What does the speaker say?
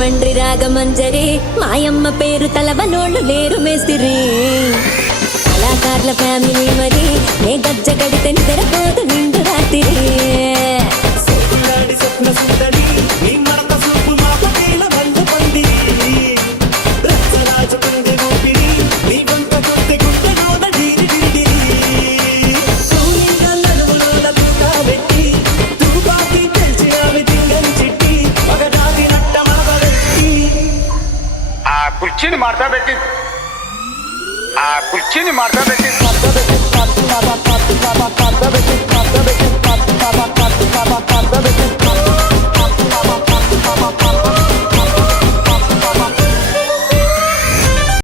రాజమండ్రి రాగమంజరి మాయమ్మ పేరు తలవనోళ్ళు లేరు మేస్తిరి కళాకారుల ఫ్యామిలీ మరి నే గజ్జ గడితే నిద్రపోదు నిండు రాత్రి కుర్చీని మార్చబెట్టి కుర్చీని మార్చబెట్టి Marta